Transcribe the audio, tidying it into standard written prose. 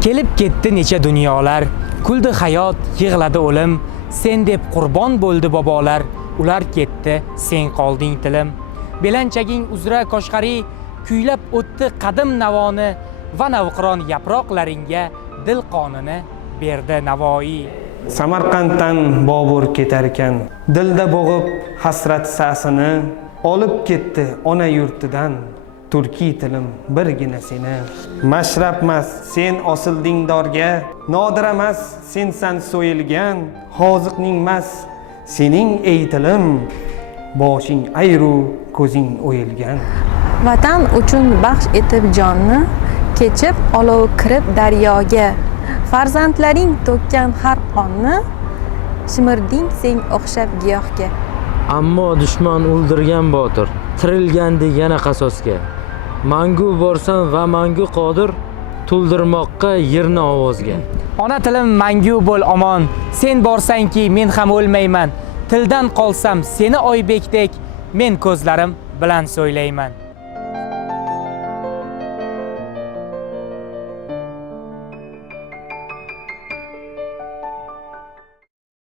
Kelib ketdi necha dunyolar, kuldi hayot, yig'ladi o'lim. Sen deb qurbon bo'ldi bobolar, ular ketdi, sen qolding tilim. Belanchaging uzra Koshg'ari kuylab o'tdi qadim navoni va navqiron yaproqlaringga dil qonini berdi Navoiy. Samarqanddan Bobur ketar ekan, dilda bo'g'ib hasrat sasini, olib ketdi ona yurtidan turkiy tilim birgina seni. Mashrabmas sen osilding dorga, nodiramas sensan so'yilgan, hoziqningmas sening ey tilim, boshing ayru ko'zing o'yilgan. Vatan uchun baxsh etib jonni, kechib olov kirib daryoga, farzandlaring to'kkan har qonni, shimirding sen o'xshab giyohga. Ammo dushman o'ldirgan botir, tirilgan degana qasosga. Mangu borsan va mangu qodir, to'ldirmoqqa yerni ovozga. Ona tilim mangu bo'l omon, sen borsanki men ham o'lmayman. Tildan qolsam seni Oybekdek, men ko'zlarim bilan so'ylayman.